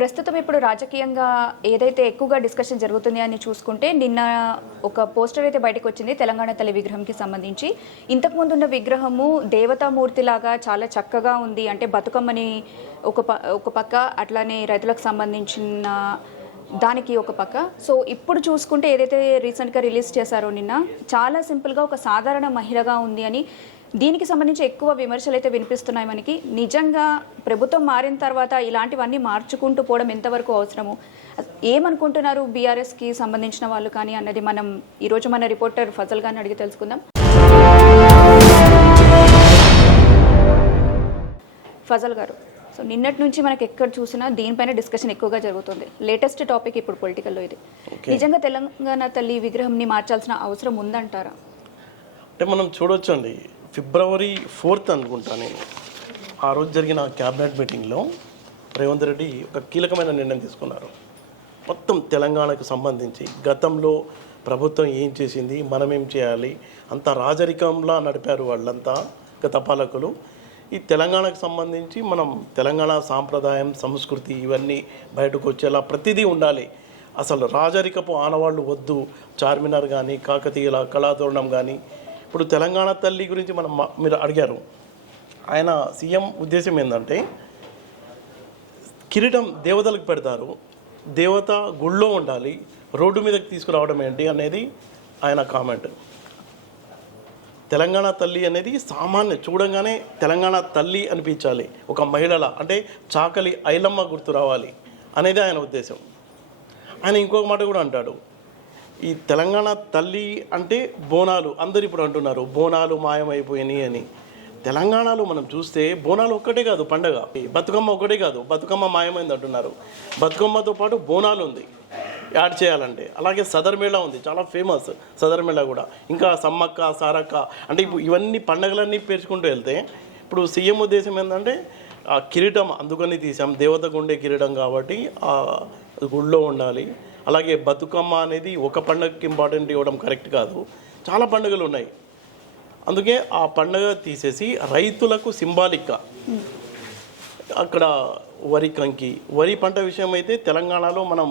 ప్రస్తుతం ఇప్పుడు రాజకీయంగా ఏదైతే ఎక్కువగా డిస్కషన్ జరుగుతుంది అని చూసుకుంటే నిన్న ఒక పోస్టర్ అయితే బయటకు వచ్చింది తెలంగాణ తల్లి విగ్రహంకి సంబంధించి. ఇంతకుముందు ఉన్న విగ్రహము దేవతామూర్తిలాగా చాలా చక్కగా ఉంది, అంటే బతుకమ్మని ఒక పక్క, అట్లానే రైతులకు సంబంధించిన దానికి ఒక పక్క. సో ఇప్పుడు చూసుకుంటే ఏదైతే రీసెంట్గా రిలీజ్ చేశారో నిన్న, చాలా సింపుల్గా ఒక సాధారణ మహిళగా ఉంది అని దీనికి సంబంధించి ఎక్కువ విమర్శలు అయితే వినిపిస్తున్నాయి మనకి. నిజంగా ప్రభుత్వం మారిన తర్వాత ఇలాంటివన్నీ మార్చుకుంటూ పోవడం ఎంతవరకు అవసరము, ఏమనుకుంటున్నారు బీఆర్ఎస్కి సంబంధించిన వాళ్ళు కానీ అన్నది మనం ఈరోజు మన రిపోర్టర్ ఫజల్ గారిని అడిగి తెలుసుకుందాం. ఫజల్ గారు, సో నిన్నటి నుంచి మనకి ఎక్కడ చూసినా దీనిపైన డిస్కషన్ ఎక్కువగా జరుగుతుంది. లేటెస్ట్ టాపిక్ ఇప్పుడు పొలిటికల్లో ఇది. నిజంగా తెలంగాణ తల్లి విగ్రహంని మార్చాల్సిన అవసరం ఉందంటారా? అంటే మనం చూడొచ్చండి, February 4th అనుకుంటా నేను ఆ రోజు జరిగిన క్యాబినెట్ మీటింగ్లో రేవంత్ రెడ్డి ఒక కీలకమైన నిర్ణయం తీసుకున్నారు. మొత్తం తెలంగాణకు సంబంధించి గతంలో ప్రభుత్వం ఏం చేసింది, మనం ఏం చేయాలి, అంత రాజరికంలా నడిపారు వాళ్ళంతా గత పాలకులు. ఈ తెలంగాణకు సంబంధించి మనం తెలంగాణ సాంప్రదాయం సంస్కృతి ఇవన్నీ బయటకు వచ్చేలా ప్రతిదీ ఉండాలి. అసలు రాజరికపు ఆనవాళ్ళు వద్దు. చార్మినార్ కానీ, కాకతీయుల కళాతోరణం కానీ. ఇప్పుడు తెలంగాణ తల్లి గురించి మీరు అడిగారు. ఆయన సీఎం ఉద్దేశం ఏంటంటే కిరీటం దేవతలకు పెడతారు, దేవత గుళ్ళో ఉండాలి, రోడ్డు మీదకి తీసుకురావడం ఏంటి అనేది ఆయన కామెంట్. తెలంగాణ తల్లి అనేది సామాన్య చూడంగానే తెలంగాణ తల్లి అనిపించాలి, ఒక మహిళల అంటే చాకలి ఐలమ్మ గుర్తు రావాలి అనేది ఆయన ఉద్దేశం. ఆయన ఇంకొక మాట కూడా అంటాడు, ఈ తెలంగాణ తల్లి అంటే బోనాలు. అందరు ఇప్పుడు అంటున్నారు బోనాలు మాయమైపోయినాయి అని. తెలంగాణలో మనం చూస్తే బోనాలు ఒక్కటే కాదు పండగ, బతుకమ్మ ఒకటే కాదు, బతుకమ్మ మాయమైంది అంటున్నారు. బతుకమ్మతో పాటు బోనాలు ఉంది యాడ్ చేయాలంటే. అలాగే సదర్ మేళా ఉంది, చాలా ఫేమస్ సదర్ మేళా కూడా. ఇంకా సమ్మక్క సారక్క అంటే ఇప్పుడు ఇవన్నీ పండగలన్నీ పేర్చుకుంటూ వెళ్తే ఇప్పుడు సీఎం ఉద్దేశం ఏంటంటే ఆ కిరీటం అందుకని తీసాం, దేవతకు ఉండే కిరీటం కాబట్టి ఆ గుళ్ళో ఉండాలి. అలాగే బతుకమ్మ అనేది ఒక పండుగకి ఇంపార్టెంట్ ఇవ్వడం కరెక్ట్ కాదు, చాలా పండుగలు ఉన్నాయి. అందుకే ఆ పండుగ తీసేసి రైతులకు సింబాలిక్గా అక్కడ వరి కంకి, వరి పంట విషయం అయితే తెలంగాణలో మనం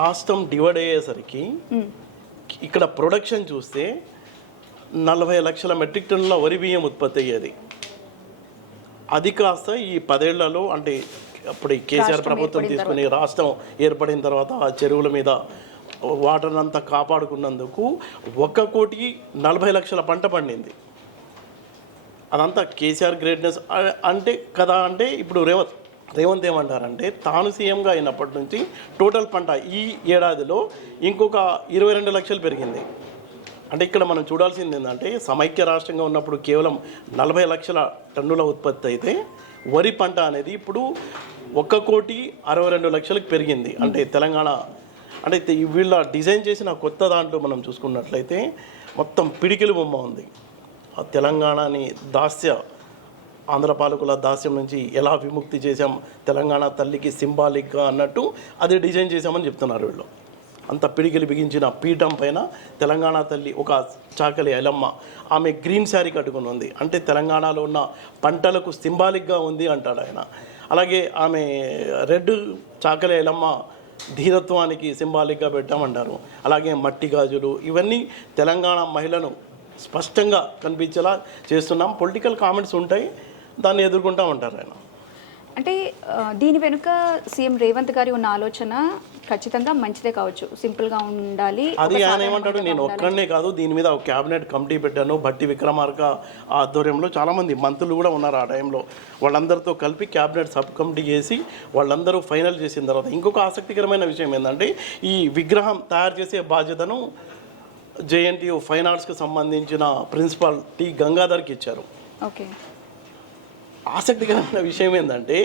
రాష్ట్రం డివైడ్ అయ్యేసరికి ఇక్కడ ప్రొడక్షన్ చూస్తే 40 లక్షల మెట్రిక్ టన్నుల వరి బియ్యం ఉత్పత్తి అయ్యేది. అది కాస్త ఈ 10 ఏళ్లలో అంటే అప్పుడు కేసీఆర్ ప్రభుత్వం తీసుకుని రాష్ట్రం ఏర్పడిన తర్వాత ఆ చెరువుల మీద వాటర్ అంతా కాపాడుకున్నందుకు 1,40,00,000 పంట పండింది. అదంతా కేసీఆర్ గ్రేట్నెస్ అంటే కదా. అంటే ఇప్పుడు రేవంత్ ఏమంటారంటే తాను సీఎంగా అయినప్పటి నుంచి టోటల్ పంట ఈ ఏడాదిలో ఇంకొక 22 లక్షలు పెరిగింది. అంటే ఇక్కడ మనం చూడాల్సింది ఏంటంటే సమైక్య రాష్ట్రంగా ఉన్నప్పుడు కేవలం 40 లక్షల టన్నుల ఉత్పత్తి అయితే వరి పంట అనేది ఇప్పుడు 1,62,00,000 పెరిగింది. అంటే తెలంగాణ అంటే వీళ్ళ డిజైన్ చేసిన కొత్త దాంట్లో మనం చూసుకున్నట్లయితే మొత్తం పిడికిలి బొమ్మ ఉంది. ఆ తెలంగాణని ఆంధ్ర పాలకుల దాస్యం నుంచి ఎలా విముక్తి చేశాం, తెలంగాణ తల్లికి సింబాలిక్గా అన్నట్టు అది డిజైన్ చేశామని చెప్తున్నారు వీళ్ళు. అంత పిడికిలి బిగించిన పీఠం పైన తెలంగాణ తల్లి ఒక చాకలి ఐలమ్మ, ఆమె గ్రీన్ శారీ కట్టుకుని ఉంది, అంటే తెలంగాణలో ఉన్న పంటలకు సింబాలిక్గా ఉంది అంటాడు ఆయన. అలాగే ఆమె రెడ్ చాకలి ఐలమ్మ ధీరత్వానికి సింబాలిక్గా పెట్టామంటారు. అలాగే మట్టి గాజులు, ఇవన్నీ తెలంగాణ మహిళను స్పష్టంగా కనిపించేలా చేస్తున్నాం. పొలిటికల్ కామెంట్స్ ఉంటాయి, దాన్ని ఎదుర్కొంటూ ఉంటారు ఆయన. అంటే దీని వెనుక సీఎం రేవంత్ గారి ఉన్న ఆలోచన ఖచ్చితంగా మంచిదే కావచ్చు, సింపుల్గా ఉండాలి. అది ఆయన ఏమంటాడు, నేను ఒక్కడనే కాదు దీని మీద ఒక క్యాబినెట్ కమిటీ పెట్టాను, భట్టి విక్రమార్క ఆధ్వర్యంలో చాలామంది మంత్రులు కూడా ఉన్నారు ఆ టైంలో. వాళ్ళందరితో కలిపి క్యాబినెట్ సబ్ కమిటీ చేసి వాళ్ళందరూ ఫైనల్ చేసిన తర్వాత ఇంకొక ఆసక్తికరమైన విషయం ఏంటంటే ఈ విగ్రహం తయారు చేసే బాధ్యతను జేఎన్టీయూ ఫైన్ ఆర్ట్స్కి సంబంధించిన ప్రిన్సిపాల్ టి గంగాధర్కి ఇచ్చారు. ఓకే. ఆసక్తికరమైన విషయం ఏంటంటే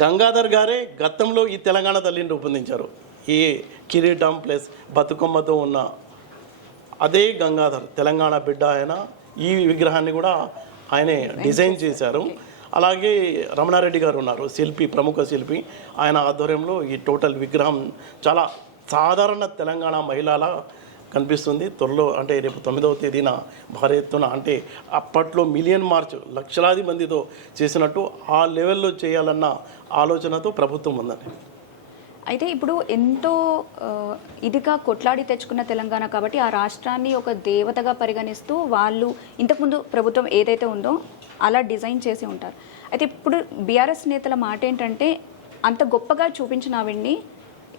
గంగాధర్ గారే గతంలో ఈ తెలంగాణ తల్లిని రూపొందించారు. ఈ కిరీటం ప్లస్ బతుకమ్మతో ఉన్న అదే గంగాధర్ తెలంగాణ బిడ్డ ఆయన. ఈ విగ్రహాన్ని కూడా ఆయనే డిజైన్ చేశారు. అలాగే రమణారెడ్డి గారు ఉన్నారు, శిల్పి, ప్రముఖ శిల్పి. ఆయన ఆధ్వర్యంలో ఈ టోటల్ విగ్రహం చాలా సాధారణ తెలంగాణ మహిళల కనిపిస్తుంది. త్వరలో అంటే రేపు 9వ తేదీన భారీ ఎత్తున, అంటే అప్పట్లో మిలియన్ మార్చ్ లక్షలాది మందితో చేసినట్టు ఆ లెవెల్లో చేయాలన్న ఆలోచనతో ప్రభుత్వం ఉందని. అయితే ఇప్పుడు ఎంతో ఇదిగా కొట్లాడి తెచ్చుకున్న తెలంగాణ కాబట్టి ఆ రాష్ట్రాన్ని ఒక దేవతగా పరిగణిస్తూ వాళ్ళు ఇంతకుముందు ప్రభుత్వం ఏదైతే ఉందో అలా డిజైన్ చేసి ఉంటారు. అయితే ఇప్పుడు బీఆర్ఎస్ నేతల మాట ఏంటంటే అంత గొప్పగా చూపించిన ఆవిడ్ని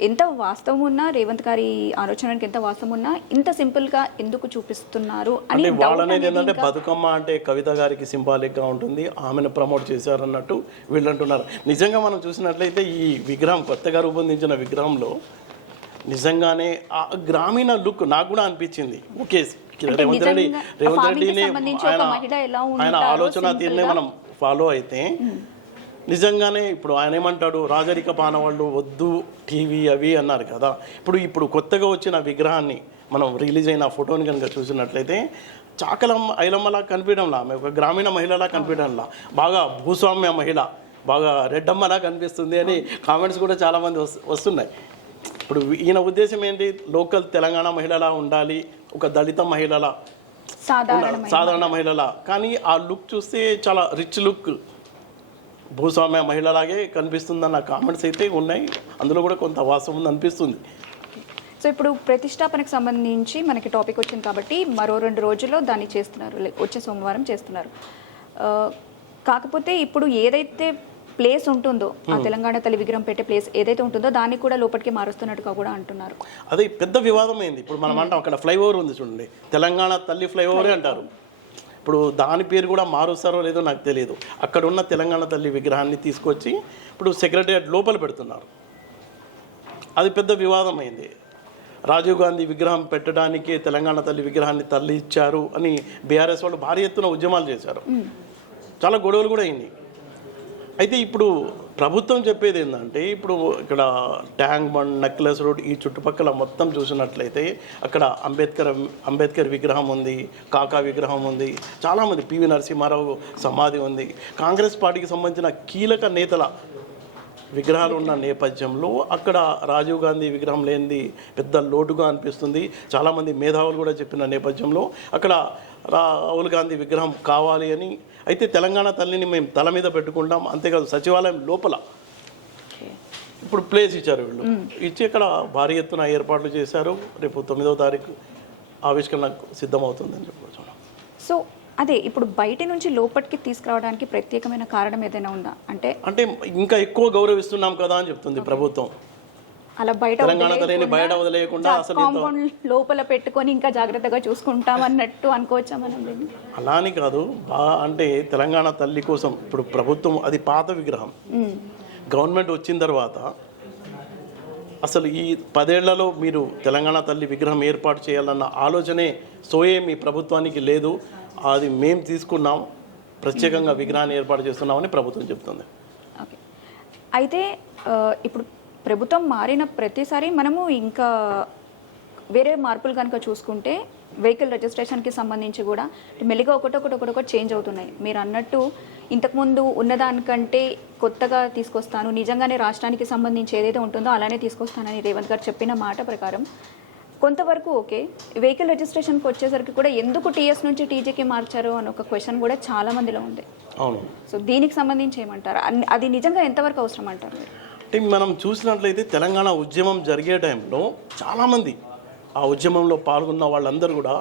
ఎంత వాస్తవం ఉన్నా, రేవంత్ గారి ఆలోచనకి ఎంత వాస్తవం ఉన్నా ఇంత సింపుల్గా ఎందుకు చూపిస్తున్నారు అని అంటే వాళ్ళనేది ఏంటంటే బతుకమ్మ అంటే కవిత గారికి సింబాలిక్గా ఉంటుంది, ఆమెను ప్రమోట్ చేశారు అన్నట్టు వీళ్ళు అంటున్నారు. నిజంగా మనం చూసినట్లయితే ఈ విగ్రహం కొత్తగా రూపొందించిన విగ్రహంలో నిజంగానే ఆ గ్రామీణ లుక్ నాకు కూడా అనిపించింది. ఓకే, రేవంత్ రెడ్డిని ఆయన ఆలోచన తీరునే మనం ఫాలో అయితే నిజంగానే ఇప్పుడు ఆయన ఏమంటాడు, రాజరిక పానవాళ్ళు వద్దు టీవీ అవి అన్నారు కదా. ఇప్పుడు కొత్తగా వచ్చిన విగ్రహాన్ని మనం రిలీజ్ అయిన ఫోటోని కనుక చూసినట్లయితే చాకలమ్మ ఐలమ్మలా కనిపించడంలా, ఆమె ఒక గ్రామీణ మహిళలా కనిపించడంలా, బాగా భూస్వామ్య మహిళ, బాగా రెడ్డమ్మలా కనిపిస్తుంది అని కామెంట్స్ కూడా చాలామంది వస్తున్నాయి. ఇప్పుడు ఈయన ఉద్దేశం ఏంటి, లోకల్ తెలంగాణ మహిళలా ఉండాలి, ఒక దళిత మహిళలా, సాధారణ మహిళలా, కానీ ఆ లుక్ చూస్తే చాలా రిచ్ లుక్, భూస్వామ్య మహిళలాగే కనిపిస్తుందన్న కామెంట్స్ అయితే ఉన్నాయి. అందులో కూడా కొంత వాస్తవం ఉంది అనిపిస్తుంది. సో ఇప్పుడు ప్రతిష్టాపనకు సంబంధించి మనకి టాపిక్ వచ్చింది కాబట్టి మరో 2 రోజుల్లో దాన్ని చేస్తున్నారు, వచ్చే సోమవారం చేస్తున్నారు. కాకపోతే ఇప్పుడు ఏదైతే ప్లేస్ ఉంటుందో ఆ తెలంగాణ తల్లి విగ్రహం పెట్టే ప్లేస్ ఏదైతే ఉంటుందో దాన్ని కూడా లోపలికి మారుస్తున్నట్టుగా కూడా అంటున్నారు. అది పెద్ద వివాదం అయింది. ఇప్పుడు మనం అంటాం అక్కడ ఫ్లైఓవర్ ఉంది చూడండి, తెలంగాణ తల్లి ఫ్లైఓవరే అంటారు. ఇప్పుడు దాని పేరు కూడా మారుస్తారో లేదో నాకు తెలియదు. అక్కడ ఉన్న తెలంగాణ తల్లి విగ్రహాన్ని తీసుకొచ్చి ఇప్పుడు సెక్రటరియట్ లోపల పెడుతున్నారు. అది పెద్ద వివాదం అయింది. రాజీవ్ గాంధీ విగ్రహం పెట్టడానికి తెలంగాణ తల్లి విగ్రహాన్ని తల్లి ఇచ్చారు అని బీఆర్ఎస్ వాళ్ళు భారీ ఎత్తున ఉద్యమాలు చేశారు. చాలా గొడవలు కూడా అయింది. అయితే ఇప్పుడు ప్రభుత్వం చెప్పేది ఏంటంటే, ఇప్పుడు ఇక్కడ ట్యాంక్ బండ్, నెక్లెస్ రోడ్ ఈ చుట్టుపక్కల మొత్తం చూసినట్లయితే అక్కడ అంబేద్కర్ విగ్రహం ఉంది, కాకా విగ్రహం ఉంది, చాలామంది పివి నరసింహారావు సమాధి ఉంది, కాంగ్రెస్ పార్టీకి సంబంధించిన కీలక నేతల విగ్రహాలు ఉన్న నేపథ్యంలో అక్కడ రాజీవ్ గాంధీ విగ్రహం లేనిది పెద్ద లోటుగా అనిపిస్తుంది. చాలామంది మేధావులు కూడా చెప్పిన నేపథ్యంలో అక్కడ రాహుల్ గాంధీ విగ్రహం కావాలి అని. అయితే తెలంగాణ తల్లిని మేము తల మీద పెట్టుకుంటాం, అంతేకాదు సచివాలయం లోపల ఇప్పుడు ప్లేస్ ఇచ్చారు వీళ్ళు, ఇచ్చి ఇక్కడ భారీ ఎత్తున ఏర్పాట్లు చేశారు. రేపు 9వ తారీఖు ఆవిష్కరణకు సిద్ధమవుతుందని చెప్పవచ్చు. సో అదే ఇప్పుడు బయట నుంచి లోపలికి తీసుకురావడానికి ప్రత్యేకమైన కారణం ఏదైనా ఉందా? అంటే ఇంకా ఎక్కువ గౌరవిస్తున్నాం కదా అని చెప్తుంది ప్రభుత్వం. అలా బయట వదిలేయకుండా అసలు లోపల పెట్టుకొని ఇంకా జాగ్రత్తగా చూసుకుంటాం అన్నట్టు అనుకోవచ్చా మనం? అలా అని కాదు, అంటే తెలంగాణ తల్లి కోసం ఇప్పుడు ప్రభుత్వం, అది పాత విగ్రహం, గవర్నమెంట్ వచ్చిన తర్వాత అసలు ఈ 10 ఏళ్లలో మీరు తెలంగాణ తల్లి విగ్రహం ఏర్పాటు చేయాలన్న ఆలోచనే మీ ప్రభుత్వానికి లేదు. అది మేము తీసుకున్నాం, ప్రత్యేకంగా విగ్రహాన్ని ఏర్పాటు చేస్తున్నామని ప్రభుత్వం చెప్తుంది. ఓకే, అయితే ఇప్పుడు ప్రభుత్వం మారిన ప్రతిసారి మనము ఇంకా వేరే మార్పులు కనుక చూసుకుంటే వెహికల్ రిజిస్ట్రేషన్కి సంబంధించి కూడా మెల్లిగా ఒకటొకటి చేంజ్ అవుతున్నాయి. మీరు అన్నట్టు ఇంతకుముందు ఉన్నదానికంటే కొత్తగా తీసుకొస్తాను, నిజంగానే రాష్ట్రానికి సంబంధించి ఏదైతే ఉంటుందో అలానే తీసుకొస్తానని రేవంత్ గారు చెప్పిన మాట ప్రకారం కొంతవరకు ఓకే. వెహికల్ రిజిస్ట్రేషన్కి వచ్చేసరికి కూడా ఎందుకు టీఎస్ నుంచి టీజీకి మార్చారు అని ఒక క్వశ్చన్ కూడా చాలా మందిలో ఉంది. అవును, సో దీనికి సంబంధించి ఏమంటారు? అది నిజంగా ఎంతవరకు అవసరం అంటారు? అంటే మనం చూసినట్లయితే తెలంగాణ ఉద్యమం జరిగే టైంలో చాలామంది ఆ ఉద్యమంలో పాల్గొన్న వాళ్ళందరూ కూడా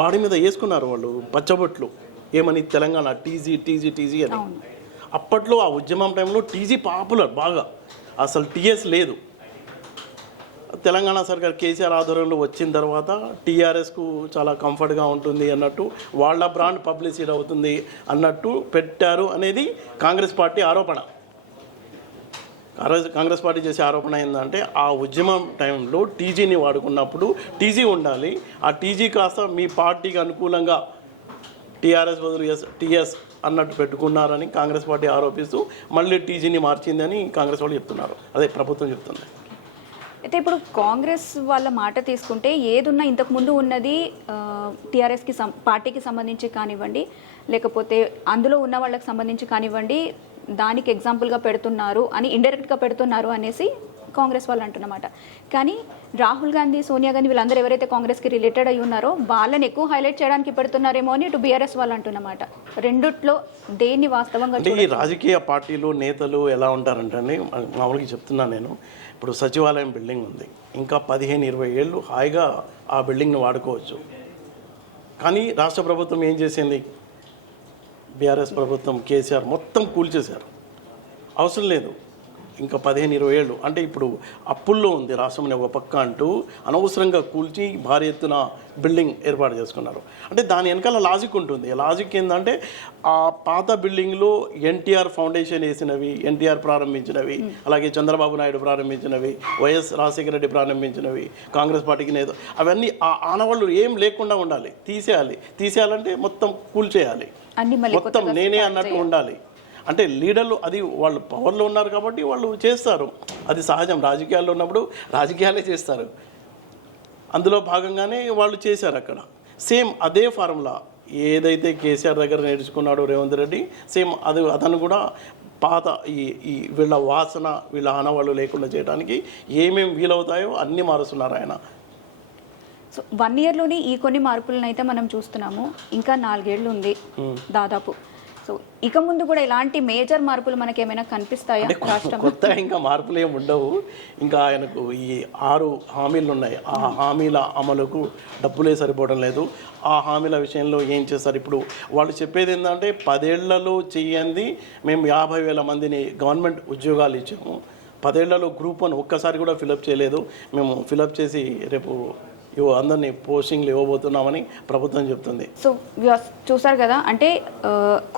బాడీ మీద వేసుకున్నారు వాళ్ళు పచ్చబొట్లు, ఏమని తెలంగాణ టీజీ అని. అప్పట్లో ఆ ఉద్యమం టైంలో టీజీ పాపులర్ బాగా, అసలు టీఎస్ లేదు. తెలంగాణ సర్కార్ కేసీఆర్ ఆధ్వర్యంలో వచ్చిన తర్వాత టీఆర్ఎస్కు చాలా కంఫర్ట్గా ఉంటుంది అన్నట్టు, వాళ్ళ బ్రాండ్ పబ్లిసిటీ అవుతుంది అన్నట్టు పెట్టారు అనేది కాంగ్రెస్ పార్టీ ఆరోపణ. కాంగ్రెస్ పార్టీ చేసే ఆరోపణ ఏంటంటే, ఆ ఉద్యమం టైంలో టీజీని వాడుకున్నప్పుడు టీజీ ఉండాలి, ఆ టీజీ కాస్త మీ పార్టీకి అనుకూలంగా టీఆర్ఎస్ బదులు టీఎస్ అన్నట్టు పెట్టుకున్నారని కాంగ్రెస్ పార్టీ ఆరోపిస్తూ మళ్ళీ టీజీని మార్చిందని కాంగ్రెస్ వాళ్ళు చెప్తున్నారు. అదే ప్రభుత్వం చెప్తుంది. అయితే ఇప్పుడు కాంగ్రెస్ వాళ్ళ మాట తీసుకుంటే ఏదున్నా ఇంతకుముందు ఉన్నది టీఆర్ఎస్కి పార్టీకి సంబంధించి కానివ్వండి, లేకపోతే అందులో ఉన్న వాళ్ళకి సంబంధించి కానివ్వండి, దానికి ఎగ్జాంపుల్గా పెడుతున్నారు అని, ఇండైరెక్ట్గా పెడుతున్నారు అనేసి కాంగ్రెస్ వాళ్ళు అంటున్నమాట. కానీ రాహుల్ గాంధీ, సోనియా గాంధీ వీళ్ళందరూ ఎవరైతే కాంగ్రెస్కి రిలేటెడ్ అయి ఉన్నారో వాళ్ళని ఎక్కువ హైలైట్ చేయడానికి పెడుతున్నారేమో అని ఇటు బీఆర్ఎస్ వాళ్ళు అంటున్నమాట. రెండిట్లో దేన్ని వాస్తవంగా అంటే ఈ రాజకీయ పార్టీలు నేతలు ఎలా ఉంటారంటే అండి, మామూలుగా చెప్తున్నా నేను, ఇప్పుడు సచివాలయం బిల్డింగ్ ఉంది, ఇంకా 15-20 ఏళ్ళు హాయిగా ఆ బిల్డింగ్ను వాడుకోవచ్చు. కానీ రాష్ట్ర ప్రభుత్వం ఏం చేసింది, బీఆర్ఎస్ ప్రభుత్వం, కేసీఆర్ మొత్తం కూల్చేశారు. అవసరం లేదు ఇంకా 15-20 ఏళ్ళు. అంటే ఇప్పుడు అప్పుల్లో ఉంది రాష్ట్రం అనే ఒక పక్క అంటూ అనవసరంగా కూల్చి భారీ ఎత్తున బిల్డింగ్ ఏర్పాటు చేసుకున్నారు. అంటే దాని వెనకాల లాజిక్ ఉంటుంది. లాజిక్ ఏంటంటే ఆ పాత బిల్డింగ్లో ఎన్టీఆర్ ఫౌండేషన్ వేసినవి, ఎన్టీఆర్ ప్రారంభించినవి, అలాగే చంద్రబాబు నాయుడు ప్రారంభించినవి, వైఎస్ రాజశేఖర రెడ్డి ప్రారంభించినవి, కాంగ్రెస్ పార్టీకి నేత, అవన్నీ ఆ ఆనవాళ్ళు ఏం లేకుండా ఉండాలి. తీసేయాలంటే మొత్తం కూల్చేయాలి, మొత్తం నేనే అన్నట్టు ఉండాలి. అంటే లీడర్లు అది వాళ్ళు పవర్లో ఉన్నారు కాబట్టి వాళ్ళు చేస్తారు, అది సహజం. రాజకీయాల్లో ఉన్నప్పుడు రాజకీయాలే చేస్తారు, అందులో భాగంగానే వాళ్ళు చేశారు అక్కడ. సేమ్ అదే ఫార్ములా ఏదైతే కేసీఆర్ దగ్గర నేర్చుకున్నాడో రేవంత్ రెడ్డి, సేమ్ అతను కూడా పాత ఈ వీళ్ళ వాసన, వీళ్ళ ఆనవాళ్ళు లేకుండా చేయడానికి ఏమేమి వీలవుతాయో అన్నీ మారుస్తున్నారు ఆయన. సో 1 ఇయర్లోనే ఈ కొన్ని మార్పులను అయితే మనం చూస్తున్నాము. ఇంకా 4 ఏళ్ళు ఉంది దాదాపు. సో ఇక ముందు కూడా ఇలాంటి మేజర్ మార్పులు మనకి ఏమైనా కనిపిస్తాయా రాష్ట్రం? కొత్త ఇంకా మార్పులు ఏమి ఉండవు. ఇంకా ఆయనకు ఈ 6 హామీలు ఉన్నాయి, ఆ హామీల అమలుకు డబ్బులే సరిపోవడం లేదు. ఆ హామీల విషయంలో ఏం చేస్తారు? ఇప్పుడు వాళ్ళు చెప్పేది ఏంటంటే 10 ఏళ్లలో చెయ్యంది మేము 50,000 మందిని గవర్నమెంట్ ఉద్యోగాలు ఇచ్చాము, 10 ఏళ్లలో గ్రూప్ 1 ఒక్కసారి కూడా ఫిలప్ చేయలేదు, మేము ఫిలప్ చేసి రేపు అందరినీ పోస్టింగ్లు ఇవ్వబోతున్నామని ప్రభుత్వం చెప్తుంది. సో చూసారు కదా, అంటే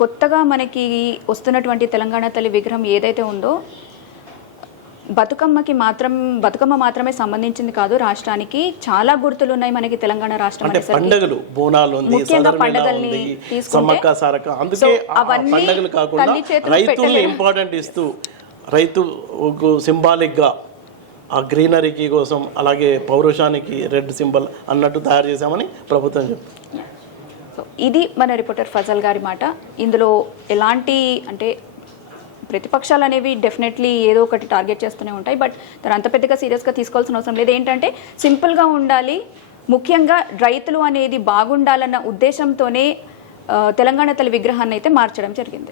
కొత్తగా మనకి వస్తున్నటువంటి తెలంగాణ తల్లి విగ్రహం ఏదైతే ఉందో బతుకమ్మ మాత్రమే సంబంధించింది కాదు, రాష్ట్రానికి చాలా గుర్తులు ఉన్నాయి మనకి తెలంగాణ రాష్ట్రం. అంటే పండుగలు, బోనాలు ఉంది, పండుగల్ని సమ్మక్క సారక్క, అందుకే పండుగలు కాకుండా రైతుల్ని ఇంపార్టెంట్ ఇస్తూ రైతుకు సింబాలిక్గా ఆ గ్రీనరీకి కోసం, అలాగే పౌరుషానికి రెడ్ సింబల్ అన్నట్టు తయారు చేశామని ప్రభుత్వం చెప్తుంది. సో ఇది మన రిపోర్టర్ ఫజల్ గారి మాట. ఇందులో ఎలాంటి అంటే ప్రతిపక్షాలు అనేవి డెఫినెట్లీ ఏదో ఒకటి టార్గెట్ చేస్తూనే ఉంటాయి, బట్ దాని అంత పెద్దగా సీరియస్గా తీసుకోవాల్సిన అవసరం లేదు. ఏంటంటే సింపుల్గా ఉండాలి, ముఖ్యంగా రైతులు అనేది బాగుండాలన్న ఉద్దేశంతోనే తెలంగాణ తల్లి విగ్రహాన్ని అయితే మార్చడం జరిగింది.